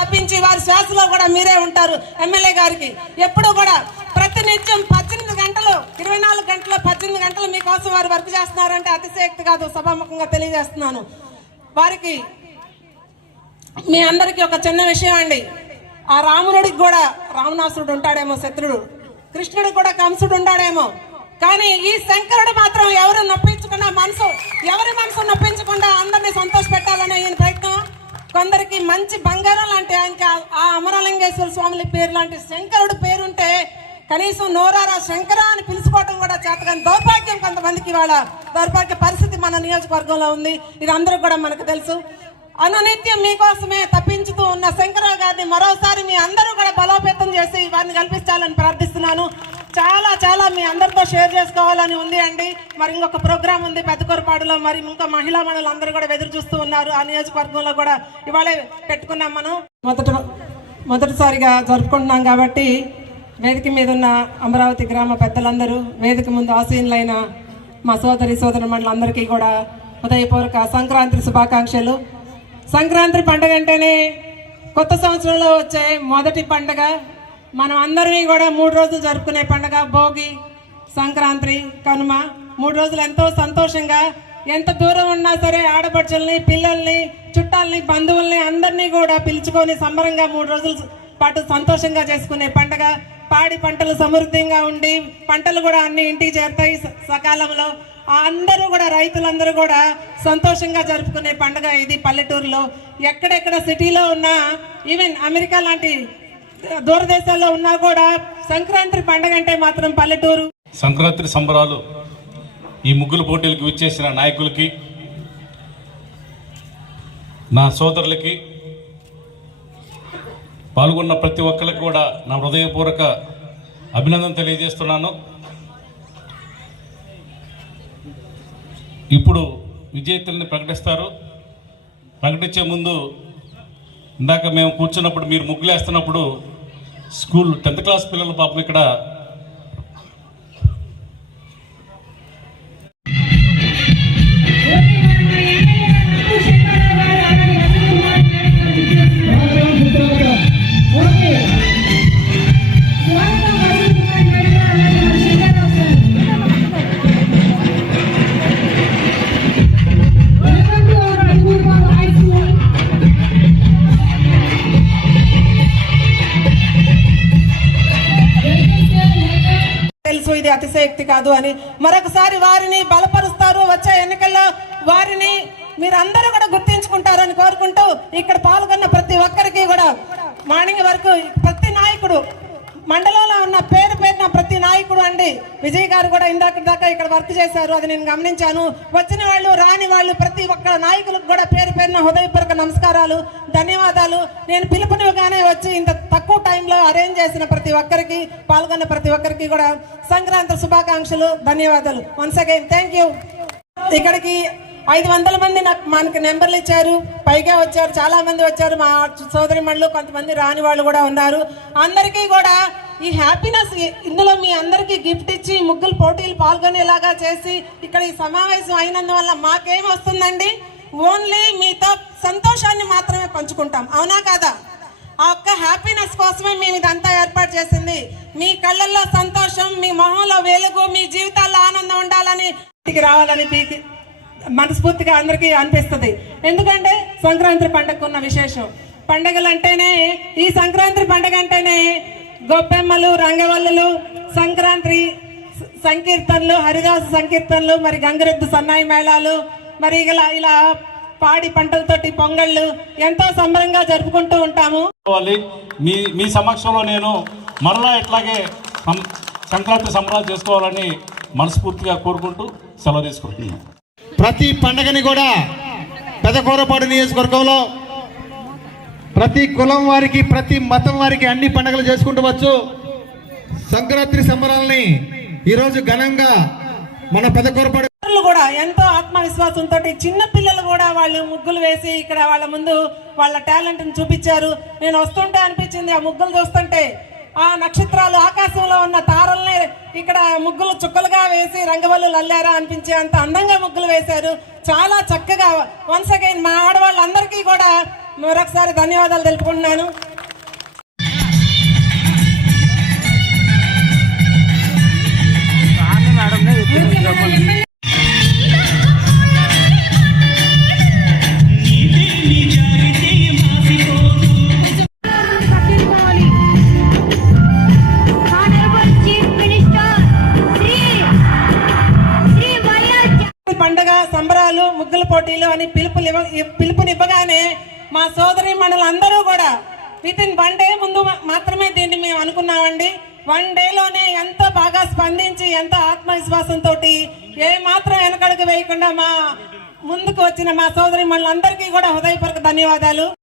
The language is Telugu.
తప్పించి వారి శ్వాసలో కూడా మీరే ఉంటారు ఎమ్మెల్యే గారికి. ఎప్పుడు కూడా ప్రతినిత్యం పద్దెనిమిది గంటలు ఇరవై నాలుగు గంటలు పద్దెనిమిది గంటలు మీకోసం వారు వర్క్ చేస్తున్నారంటే అతిశయక్తి కాదు సభాముఖంగా తెలియజేస్తున్నాను. వారికి మీ అందరికీ ఒక చిన్న విషయం అండి. ఆ రామునుడికి కూడా రావణాసురుడు ఉంటాడేమో శత్రుడు. కృష్ణుడికి కూడా కంసుడు ఉంటాడేమో. కానీ ఈ శంకరుడు మాత్రం ఎవరు నొప్పించకుండా మనసు ఎవరి మనసు నొప్పించకుండా అందరినీ సంతోష పెట్టాలని ఈయన ప్రయత్నం కొందరికి మంచి బంగారం లాంటి ఆయనకి ఆ- అమరలింగేశ్వర స్వామి పేరు లాంటి శంకరుడు పేరుంటే కనీసం నోరారా శంకర అని పిలుచుకోవటం కూడా చేతకాని దౌర్భాగ్యం కొంతమందికి వాళ్ళ దౌర్భాగ్య పరిస్థితి మన నియోజకవర్గంలో ఉంది. ఇది అందరూ కూడా మనకు తెలుసు. అనునిత్యం మీకోసమే తప్పించుతూ ఉన్న శంకరరావు గారిని మరోసారి మీ అందరూ కూడా బలోపేతం చేసి వారిని కల్పించాలని ప్రార్థిస్తున్నాను. చాలా చాలా మీ అందరితో షేర్ చేసుకోవాలని ఉంది అండి. మరి ఇంకొక ప్రోగ్రామ్ ఉంది పెద్దకొరపాడులో మరి ఇంకా మహిళా మనులు అందరూ కూడా ఎదురు చూస్తూ ఉన్నారు. ఆ నియోజకవర్గంలో కూడా ఇవాళే పెట్టుకున్నాం మనం. మొదట మొదటిసారిగా జరుపుకుంటున్నాం కాబట్టి వేదిక మీద ఉన్న అమరావతి గ్రామ పెద్దలందరూ వేదిక ముందు ఆసీనులైన మా సోదరి సోదరి మండలందరికీ కూడా హృదయపూర్వక సంక్రాంతి శుభాకాంక్షలు. సంక్రాంతి పండుగ అంటేనే కొత్త సంవత్సరంలో వచ్చే మొదటి పండుగ. మనం అందరినీ కూడా మూడు రోజులు జరుపుకునే పండుగ భోగి సంక్రాంతి కనుమ. మూడు రోజులు ఎంతో సంతోషంగా ఎంత దూరం ఉన్నా సరే ఆడపడుచుల్ని పిల్లల్ని చుట్టాలని బంధువుల్ని అందరినీ కూడా పిలుచుకొని సంబరంగా మూడు రోజుల పాటు సంతోషంగా చేసుకునే పండుగ. పాడి పంటలు సమృద్ధిగా ఉండి పంటలు కూడా అన్ని ఇంటికి చేరుతాయి సకాలంలో. అందరూ కూడా రైతులందరూ కూడా సంతోషంగా జరుపుకునే పండుగ ఇది పల్లెటూరులో. ఎక్కడెక్కడ సిటీలో ఉన్నా ఈవెన్ అమెరికా లాంటి దూరదేశాల్లో ఉన్నా కూడా సంక్రాంతి పండగ అంటే మాత్రం పల్లెటూరు. సంక్రాంతి సంబరాలు ఈ ముగ్గుల పోటీలకు విచ్చేసిన నాయకులకి నా సోదరులకి పాల్గొన్న ప్రతి ఒక్కరికి కూడా నా హృదయపూర్వక అభినందన తెలియజేస్తున్నాను. ఇప్పుడు విజేతల్ని ప్రకటిస్తారు. ప్రకటించే ముందు ఇందాక మేము కూర్చున్నప్పుడు మీరు ముగ్గులేస్తున్నప్పుడు స్కూల్ టెన్త్ క్లాస్ పిల్లలు పాపం ఇక్కడ ఇది అతిశయక్తి కాదు అని మరొకసారి వారిని బలపరుస్తారు. వచ్చే ఎన్నికల్లో వారిని మీరందరూ కూడా గుర్తించుకుంటారని కోరుకుంటూ ఇక్కడ పాల్గొన్న ప్రతి ఒక్కరికి కూడా మార్నింగ్ వరకు ప్రతి నాయకుడు మండలంలో ఉన్న పేరు పేరున ప్రతి నాయకుడు అండి విజయ్ గారు కూడా ఇందాక దాకా ఇక్కడ వర్క్ చేశారు. అది నేను గమనించాను. వచ్చిన వాళ్ళు రాని వాళ్ళు ప్రతి ఇక్కడ నాయకులకు కూడా పేరు పేరున హృదయపూర్వక నమస్కారాలు ధన్యవాదాలు. నేను పిలుపునివ్వగానే వచ్చి ఇంత తక్కువ టైంలో అరేంజ్ చేసిన ప్రతి ఒక్కరికి పాల్గొన్న ప్రతి ఒక్కరికి కూడా సంక్రాంతి శుభాకాంక్షలు ధన్యవాదాలు. వన్స్ అగైన్ థ్యాంక్ యూ ఇక్కడికి ఐదు వందల మంది నాకు మనకి నెంబర్లు ఇచ్చారు. పైగా వచ్చారు చాలా మంది వచ్చారు. మా సోదరి మళ్ళు కొంతమంది రాని వాళ్ళు కూడా ఉన్నారు. అందరికీ కూడా ఈ హ్యాపీనెస్ ఇందులో మీ అందరికీ గిఫ్ట్ ఇచ్చి ముగ్గులు పోటీలు పాల్గొనేలాగా చేసి ఇక్కడ ఈ సమావేశం అయినందువల్ల మాకేం వస్తుందండి? ఓన్లీ మీతో సంతోషాన్ని మాత్రమే పంచుకుంటాం. అవునా కాదా? ఆ ఒక్క హ్యాపీనెస్ కోసమే మేము ఇదంతా ఏర్పాటు చేసింది. మీ కళ్ళల్లో సంతోషం మీ మొహంలో వెలుగు మీ జీవితాల్లో ఆనందం ఉండాలని ఇంటికి రావాలని మీకు మనస్ఫూర్తిగా అందరికీ అనిపిస్తుంది. ఎందుకంటే సంక్రాంతి పండుగకు ఉన్న విశేషం. పండుగలు అంటేనే ఈ సంక్రాంతి పండుగ అంటేనే గొప్పెమ్మలు రంగవల్లులు సంక్రాంతి సంకీర్తనలు హరిదాసు సంకీర్తనలు మరి గంగరెద్దు సన్నాయి మేళాలు మరి ఇలా ఇలా పాడి పంటలతోటి పొంగళ్ళు ఎంతో సంబరంగా జరుపుకుంటూ ఉంటాము. మీ మీ సమక్షంలో నేను మరలా ఇట్లాగే సంక్రాంతి సంబరాలు చేసుకోవాలని మనస్ఫూర్తిగా కోరుకుంటూ సెలవు తీసుకుంటున్నాను. ప్రతి పండగని కూడా పెదకూరపాడు నియోజకవర్గంలో ప్రతి కులం వారికి ప్రతి మతం వారికి అన్ని పండుగలు చేసుకుంటూ వచ్చు. సంక్రాంతి సంబరాలని ఈరోజు ఘనంగా మన పెదకూరపాడు కూడా ఎంతో ఆత్మవిశ్వాసంతో చిన్న పిల్లలు కూడా వాళ్ళు ముగ్గులు వేసి ఇక్కడ వాళ్ళ ముందు వాళ్ళ టాలెంట్ని చూపించారు. నేను వస్తుంటే అనిపించింది ఆ ముగ్గులు చూస్తుంటే ఆ నక్షత్రాలు ఆకాశంలో ఉన్న తారల్ని ఇక్కడ ముగ్గులు చుక్కలుగా వేసి రంగవల్లులు అల్లారా అనిపించే అంత అందంగా ముగ్గులు వేశారు. చాలా చక్కగా వన్స్ అగైన్ మా ఆడవాళ్ళందరికీ కూడా మరొకసారి ధన్యవాదాలు తెలుపుకుంటున్నాను. పండగ సంబరాలు ముగ్గుల పోటీలు అని పిలుపులు పిలుపునివ్వగానే మా సోదరి అందరూ కూడా విత్ ఇన్ వన్ డే ముందు మాత్రమే దీన్ని మేము అనుకున్నామండి. వన్ డేలోనే ఎంతో బాగా స్పందించి ఎంతో ఆత్మవిశ్వాసంతో ఏ మాత్రం వెనకడుగు వేయకుండా మా ముందుకు వచ్చిన మా సోదరి అందరికీ కూడా హృదయపూర్వక ధన్యవాదాలు.